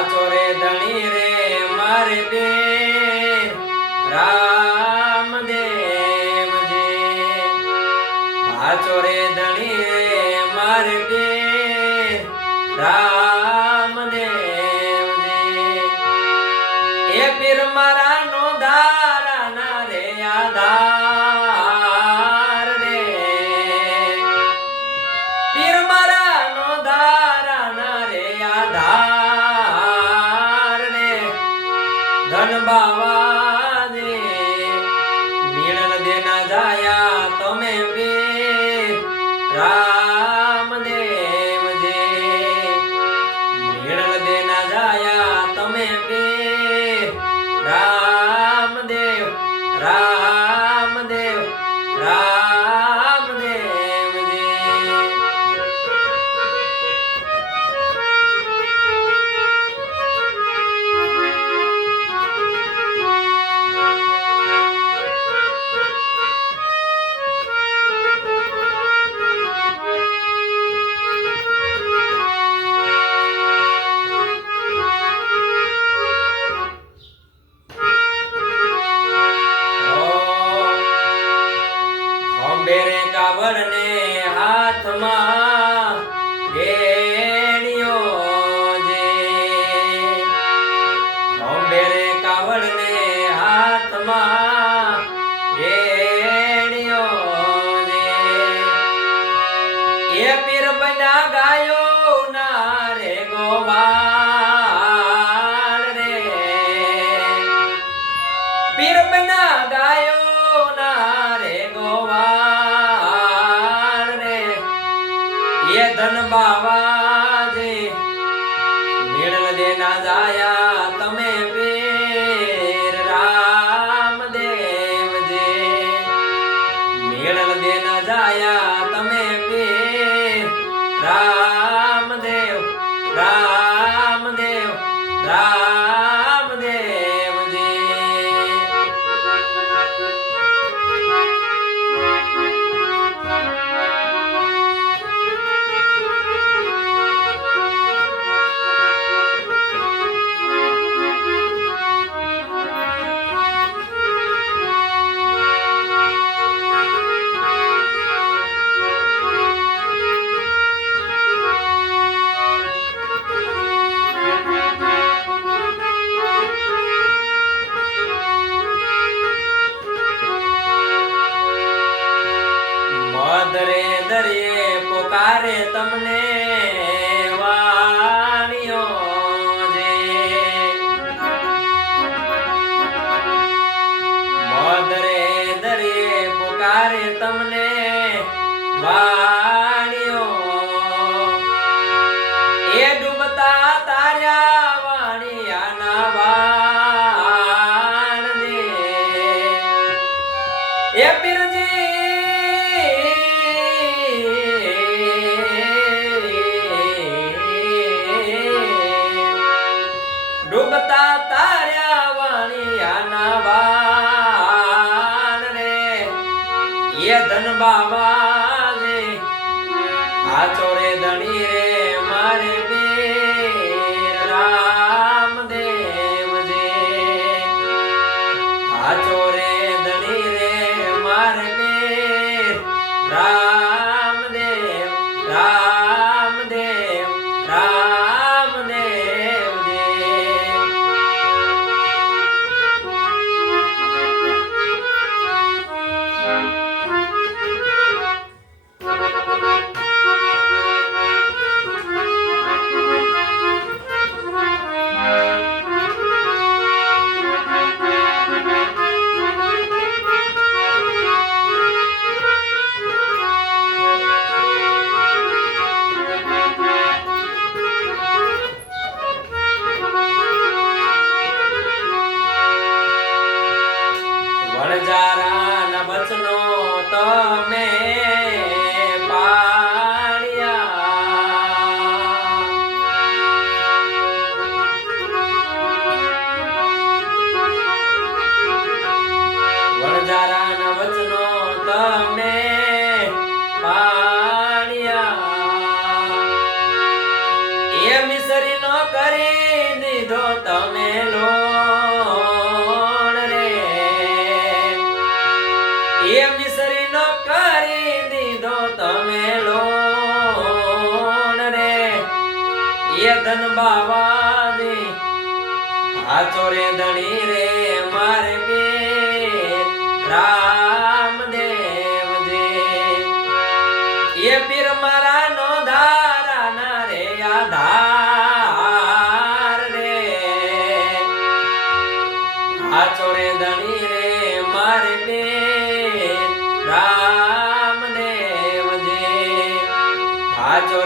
સાચો રે ધણી રે મારે પીર રામદેવજી સાચો રે ધણી રે મારે પીર રામદેવજી એ પીર મારા નો ધારા ના રે આધાર રે પીર મારા નો ધારા ના રે આધાર રે ધન બાવાજી મીણલ દેના જાયા તમે પીર રામદેવજી મીણલ દેના જાયા તમે પીર રામદેવ રામદેવ રામદેવજી બેરે કાવડ ને હાથમાં ગેણિયો જે બેરે કાવડ ને હાથમાં ગેણિયો જે એ પીર બના ગાયો ના રે ગોવાળ રે પીર બના ગાયો ના રે ગોવાળ ये धन बावाजी मीणल देना जाया तमे पीर रामदेवजी मीणल देना जाया तमे पीर रामदेव रामदेव रामदेवजी દરે દરિયે પોકારે તમને વાણીઓ જે મદરે દરિયે પોકારે તમને વાણીઓ એ ડૂબતા તાર્યા વાણિયાના વાણ ને એ પીરજી ડૂબતા તાર્યા વાણિયાના વાન રે એ ધન બાવાજી આચો રે ધણી રે મારે પીર રામદેવજી આચો રે ધણી રે મારે પીર રામદેવ રામદેવ વણજારાના વચનો તમે પાળ્યા વણજારાના વચનો તમે પાળ્યા એ મિસરીનો કરી દીધો તમે લોણ રે એ મિસરીનો કરી દીધો તમે લોણ રે એ ધન બાવાની હાચો રે ધણી રે મારે પીર રામદેવ જે એ પીર મારા નો ધારા ના રે આધાર રે હાચો રે ધણી રે મારે પીર રામદેવ જે હાચો